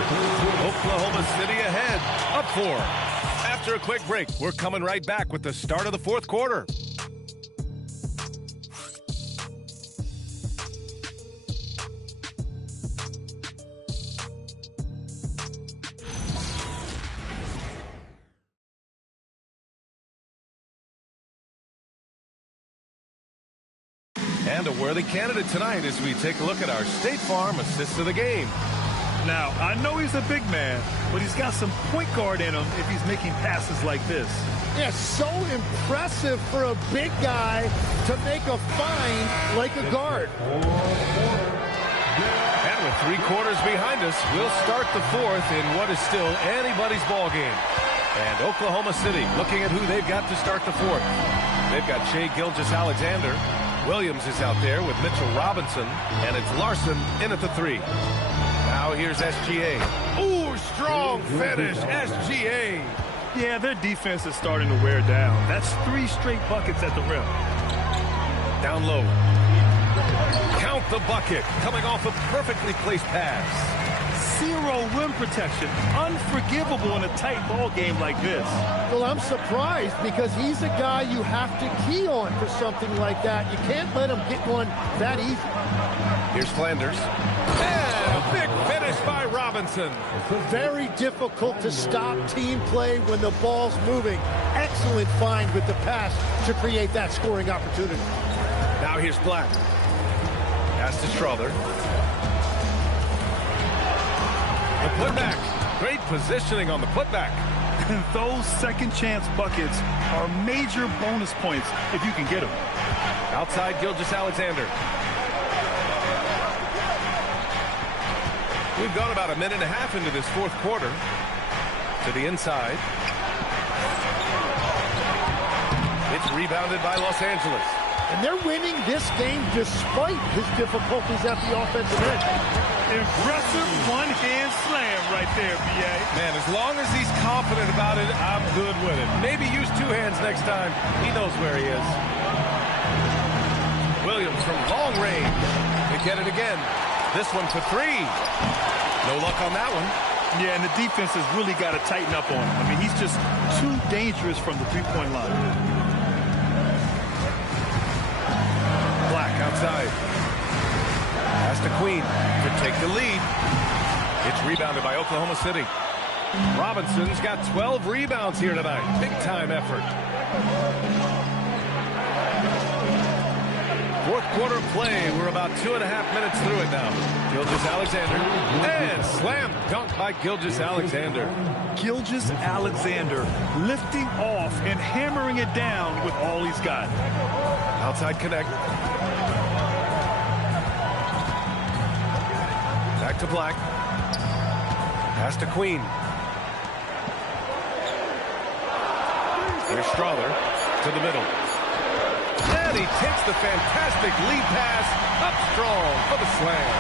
Oklahoma City ahead. Up 4. After a quick break, we're coming right back with the start of the fourth quarter. And a worthy candidate tonight as we take a look at our State Farm assist of the game. Now, I know he's a big man, but he's got some point guard in him if he's making passes like this. Yeah, so impressive for a big guy to make a find like a guard. And with 3 quarters behind us, we'll start the fourth in what is still anybody's ball game. And Oklahoma City looking at who they've got to start the fourth. They've got Shai Gilgeous-Alexander. Williams is out there with Mitchell Robinson, and it's Larson in at the 3. Now here's SGA. Ooh, strong finish, SGA. Yeah, their defense is starting to wear down. That's 3 straight buckets at the rim. Down low. Count the bucket, coming off a perfectly placed pass. 0 rim protection. Unforgivable in a tight ball game like this. Well, I'm surprised because he's a guy you have to key on for something like that. You can't let him get one that easy. Here's Flanders. And a big finish by Robinson. Very difficult to stop team play when the ball's moving. Excellent find with the pass to create that scoring opportunity. Now here's Black. Pass to Strother. The putback. Great positioning on the putback. Those second chance buckets are major bonus points if you can get them. Outside Gilgeous-Alexander. We've gone about a minute and a half into this fourth quarter. To the inside. It's rebounded by Los Angeles. And they're winning this game despite his difficulties at the offensive end. Impressive one-hand slam right there, B.A. Man, as long as he's confident about it, I'm good with it. Maybe use 2 hands next time. He knows where he is. Williams from long range. They get it again. This one for 3. No luck on that one. Yeah, and the defense has really got to tighten up on him. I mean, he's just too dangerous from the three-point line. Black outside. Pass to Queen to take the lead. It's rebounded by Oklahoma City. Robinson's got 12 rebounds here tonight. Big-time effort. Fourth quarter play. We're about 2.5 minutes through it now. Gilgeous-Alexander. And slam dunk by Gilgeous-Alexander. Gilgeous-Alexander lifting off and hammering it down with all he's got. Outside connect. Back to Black. Pass to Queen. Here's Strother to the middle. And he takes the fantastic lead pass up strong for the slam.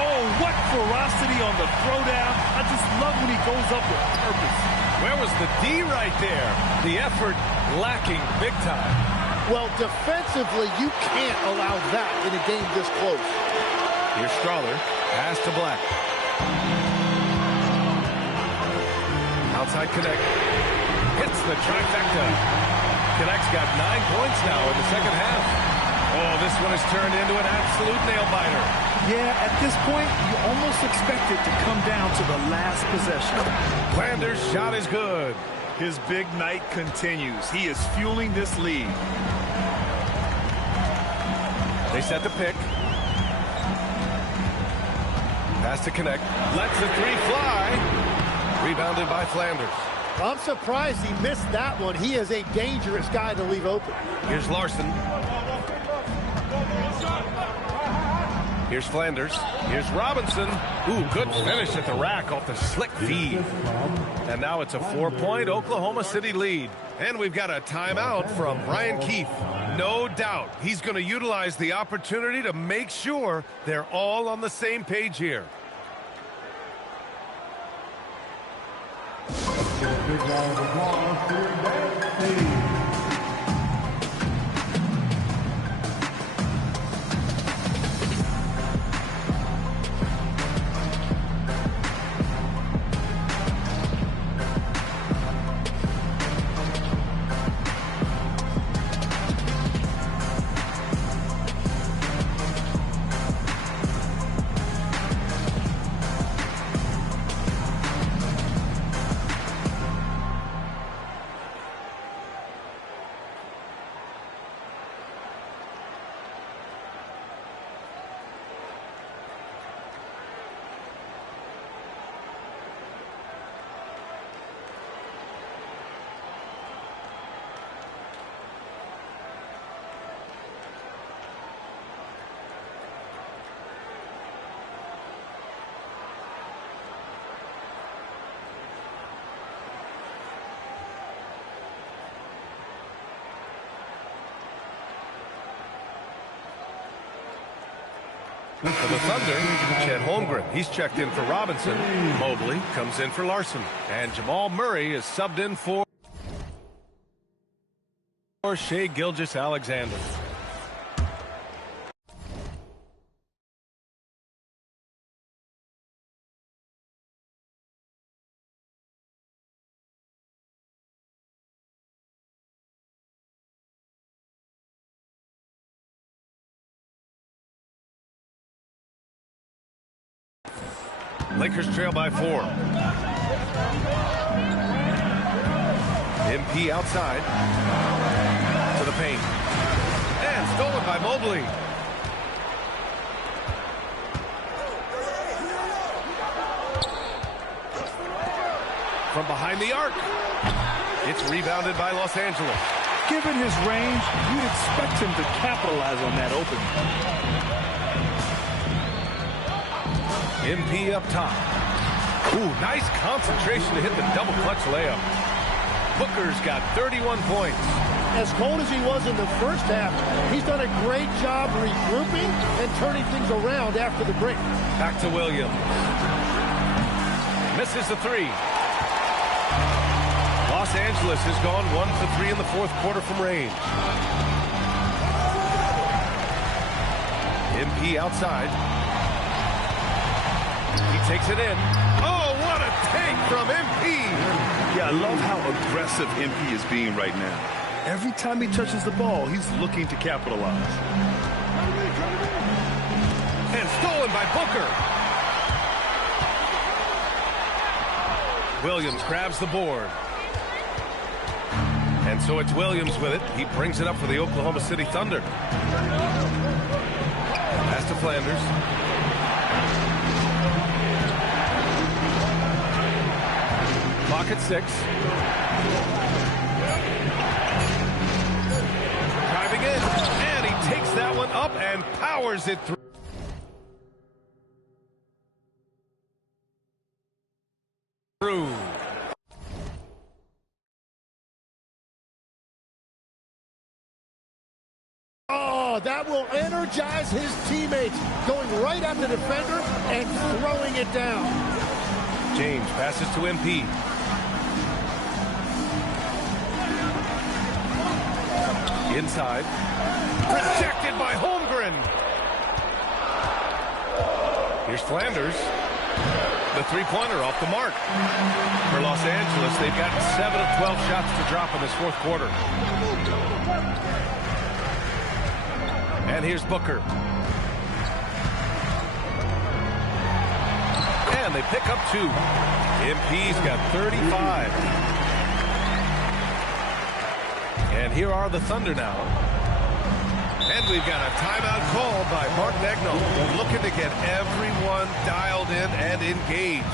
Oh, what ferocity on the throwdown. I just love when he goes up with purpose. Where was the D right there? The effort lacking big time. Well, defensively, you can't allow that in a game this close. Here's Strother. Pass to Black. Outside connect. Hits the trifecta. Connect's got 9 points now in the second half. Oh, this one has turned into an absolute nail-biter. Yeah, at this point, you almost expect it to come down to the last possession. Flanders' shot is good. His big night continues. He is fueling this lead. They set the pick. Pass to connect. Lets the three fly. Rebounded by Flanders. I'm surprised he missed that one. He is a dangerous guy to leave open. Here's Larson. Here's Flanders. Here's Robinson. Ooh, good finish at the rack off the slick feed. And now it's a 4-point Oklahoma City lead. And we've got a timeout from Brian Keefe. No doubt he's going to utilize the opportunity to make sure they're all on the same page here. Big round of applause for your dance team. For the Thunder, Chet Holmgren. He's checked in for Robinson. Mobley comes in for Larson. And Jamal Murray is subbed in for Shai Gilgeous-Alexander. Lakers trail by 4. MP outside to the paint. And stolen by Mobley. From behind the arc. It's rebounded by Los Angeles. Given his range, you'd expect him to capitalize on that opening. MP up top. Ooh, nice concentration to hit the double clutch layup. Booker's got 31 points. As cold as he was in the first half, he's done a great job regrouping and turning things around after the break. Back to Williams. Misses the three. Los Angeles has gone 1 for 3 in the fourth quarter from range. MP outside. He takes it in. Oh, what a take from MP! Yeah, I love how aggressive MP is being right now. Every time he touches the ball, he's looking to capitalize. And stolen by Booker. Williams grabs the board. And so it's Williams with it. He brings it up for the Oklahoma City Thunder. Pass to Flanders. Clock at 6. Driving in, and he takes that one up and powers it through. Oh, that will energize his teammates, going right at the defender and throwing it down. James passes to MP. Inside. Rejected by Holmgren. Here's Flanders. The three-pointer off the mark. For Los Angeles, they've gotten 7 of 12 shots to drop in this fourth quarter. And here's Booker. And they pick up 2. MP's got 35. And here are the Thunder now. And we've got a timeout called by Mark Daigneault, looking to get everyone dialed in and engaged.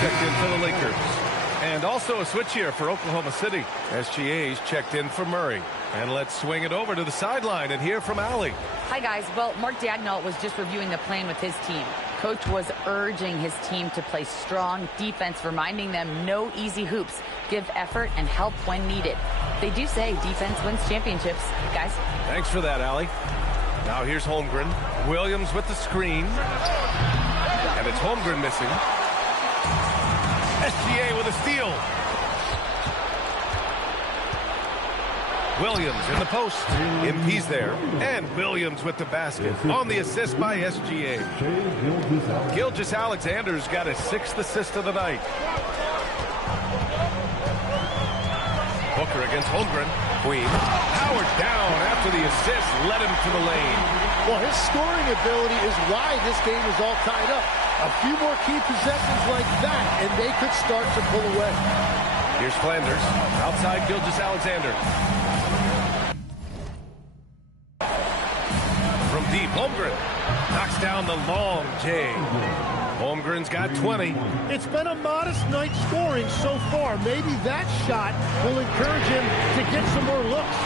Checked in for the Lakers. And also a switch here for Oklahoma City. SGA's checked in for Murray. And let's swing it over to the sideline and hear from Allie. Hi, guys. Well, Mark Daigneault was just reviewing the plan with his team. Coach was urging his team to play strong defense, reminding them no easy hoops, give effort, and help when needed. They do say defense wins championships, guys. Thanks for that, Allie. Now here's Holmgren. Williams with the screen. And it's Holmgren missing. SGA with a steal. Williams in the post. Impey's there. And Williams with the basket. On the assist by SGA. Gilgeous-Alexander's got his 6th assist of the night. Booker against Holmgren. Queen. Howard down after the assist. Led him to the lane. Well, his scoring ability is why this game is all tied up. A few more key possessions like that, and they could start to pull away. Here's Flanders. Outside Gilgeous-Alexander. From deep, Holmgren knocks down the long J. Holmgren's got 20. It's been a modest night scoring so far. Maybe that shot will encourage him to get some more looks.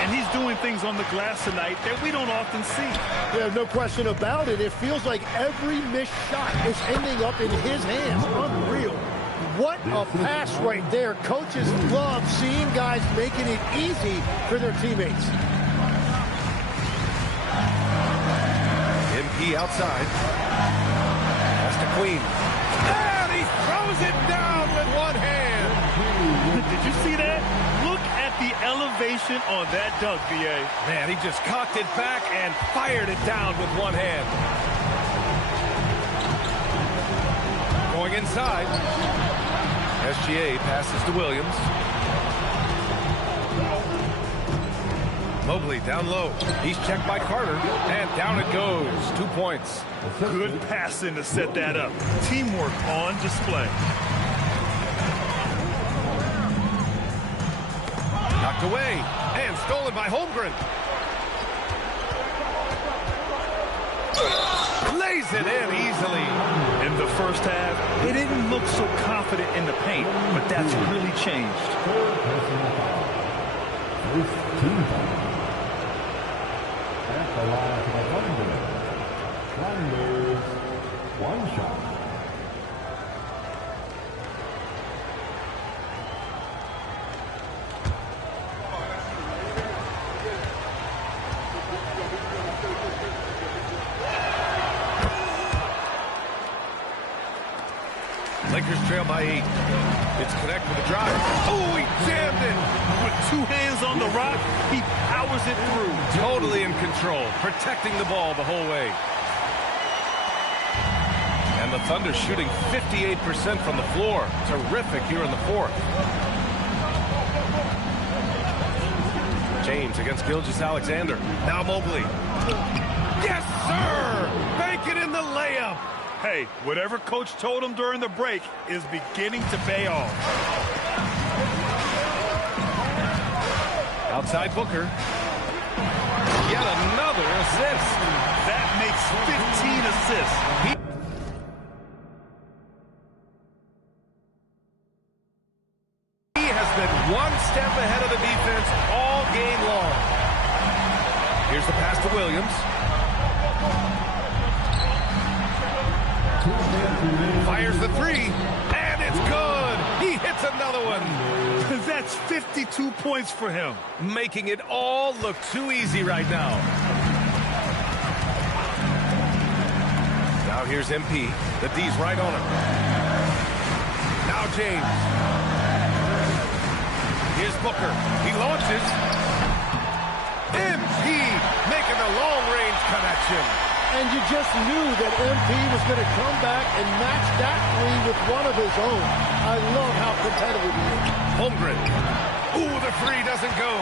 And he's doing things on the glass tonight that we don't often see. Yeah, no question about it. It feels like every missed shot is ending up in his hands. Unreal. What a pass right there. Coaches love seeing guys making it easy for their teammates. MP outside. That's to Queen. And he throws it down with one hand. Did you see that? Look at the elevation on that dunk, B.A. Man, he just cocked it back and fired it down with one hand. Going inside. SGA passes to Williams. Mobley down low. He's checked by Carter. And down it goes. 2 points. Good passing to set that up. Teamwork on display. Knocked away. And stolen by Holmgren. Lays it in easily. In the first half, they didn't look so confident in the paint, but that's really changed. At the line for the Thunder. Flanders, one shot. Lakers trail by 8. It's Connect with a drive. Oh, he jammed it. With 2 hands on the rock, he powers it through. Totally in control, protecting the ball the whole way. And the Thunder shooting 58% from the floor. Terrific here in the fourth. James against Gilgeous-Alexander. Now Mobley. Yes, sir! Bank it in the layup. Hey, whatever coach told him during the break is beginning to pay off. Outside Booker. Yet another assist. That makes 15 assists. He has been one step ahead of the defense all game long. Here's the pass to Williams. Fires the three, and it's good. He hits another one. That's 52 points for him. Making it all look too easy right now. Now here's MP. The D's right on him. Now James. Here's Booker. He launches. MP making the long-range connection. And you just knew that MP was going to come back and match that three with one of his own. I love how competitive he is. Holmgren. Ooh, the three doesn't go.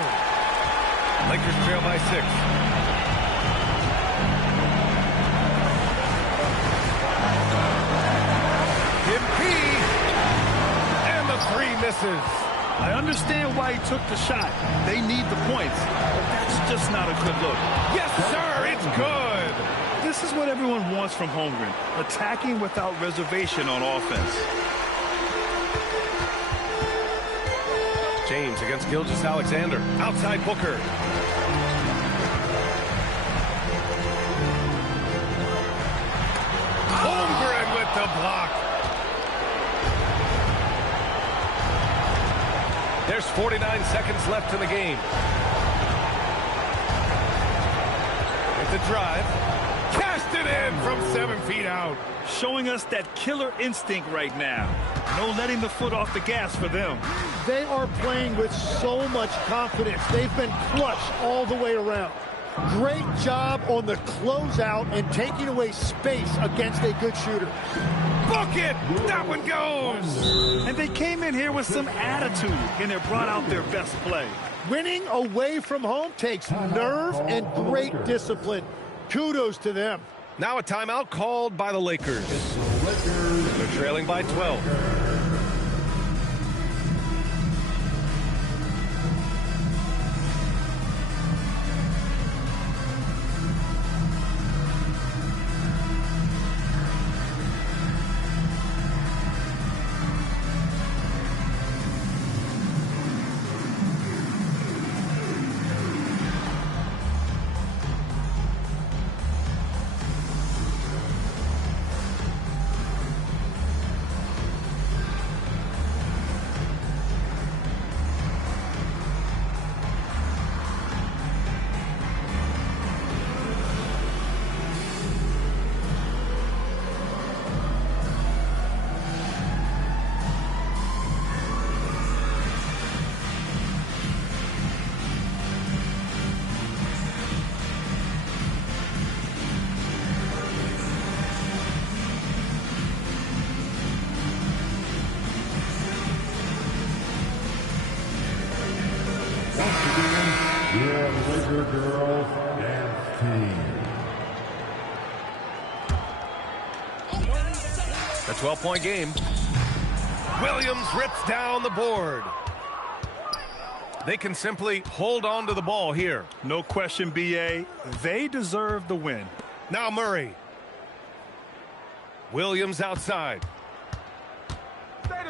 Lakers trail by 6. MP. And the three misses. I understand why he took the shot. They need the points, but that's just not a good look. Yes, sir, it's good. This is what everyone wants from Holmgren, attacking without reservation on offense. James against Gilgeous-Alexander. Outside Booker. Holmgren with the block. There's 49 seconds left in the game. With the drive. Cast it in from 7 feet out. Showing us that killer instinct right now. No letting the foot off the gas for them. They are playing with so much confidence. They've been clutch all the way around. Great job on the closeout and taking away space against a good shooter. Book it! That one goes! And they came in here with some attitude, and they brought out their best play. Winning away from home takes nerve and great discipline. Kudos to them. Now a timeout called by the Lakers. They're trailing by 12. Girls dance team. A 12-point game. Williams rips down the board. They can simply hold on to the ball here. No question, B.A. They deserve the win. Now Murray. Williams outside. Stay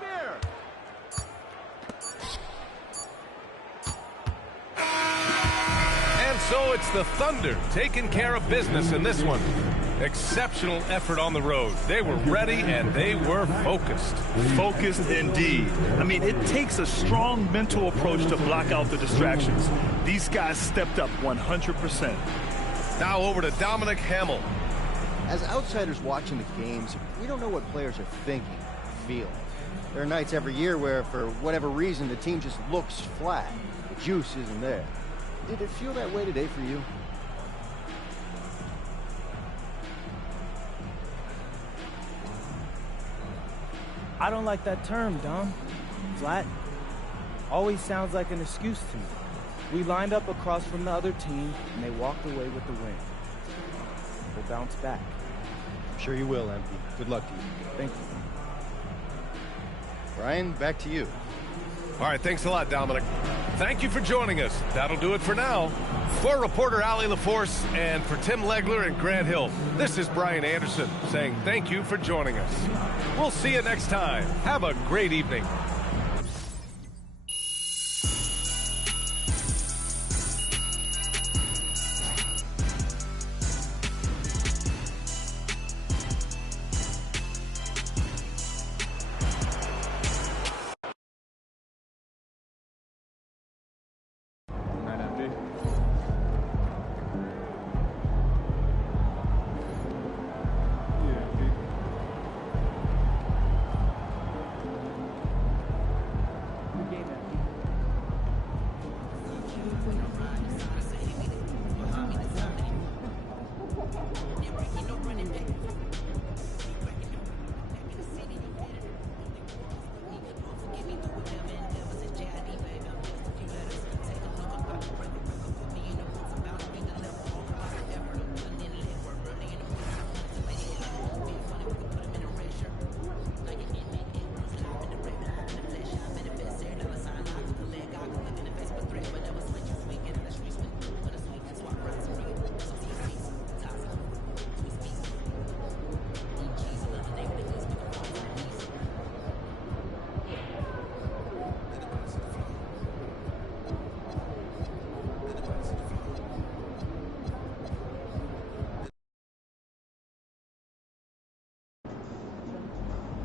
there. And so it's the Thunder taking care of business in this one. Exceptional effort on the road. They were ready and they were focused. Focused indeed. I mean, it takes a strong mental approach to block out the distractions. These guys stepped up 100%. Now over to Dominic Hamill. As outsiders watching the games, we don't know what players are thinking, feeling. There are nights every year where, for whatever reason, the team just looks flat. The juice isn't there. Did it feel that way today for you? I don't like that term, Dom. Flat. Always sounds like an excuse to me. We lined up across from the other team, and they walked away with the win. We'll bounce back. I'm sure you will, MP. Good luck to you. Thank you. Brian, back to you. All right, thanks a lot, Dominic. Thank you for joining us. That'll do it for now. For reporter Allie LaForce and for Tim Legler and Grant Hill, this is Brian Anderson saying thank you for joining us. We'll see you next time. Have a great evening.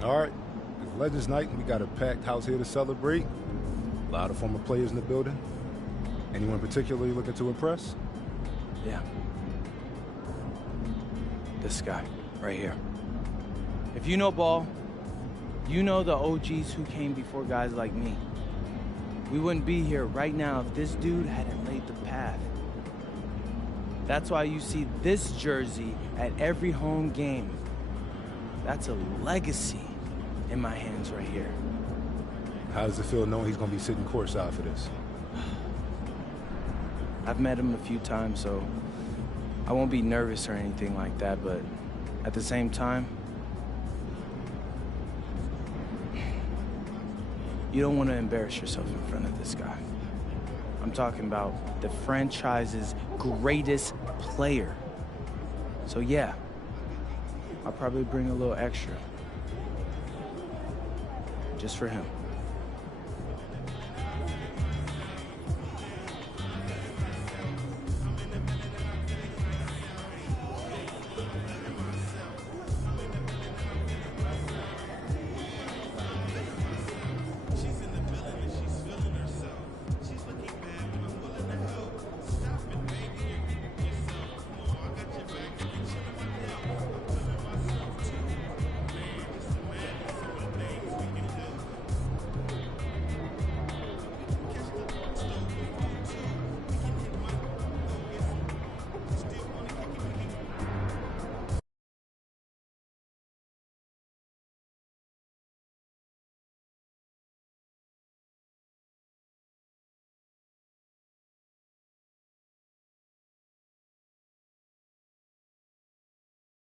All right, it's Legends Night. We got a packed house here to celebrate. A lot of former players in the building. Anyone particularly looking to impress? Yeah. This guy, right here. If you know ball, you know the OGs who came before guys like me. We wouldn't be here right now if this dude hadn't laid the path. That's why you see this jersey at every home game. That's a legacy in my hands right here. How does it feel knowing he's going to be sitting courtside for this? I've met him a few times, so I won't be nervous or anything like that, but at the same time, you don't want to embarrass yourself in front of this guy. I'm talking about the franchise's greatest player. So yeah, I'll probably bring a little extra. Just for him.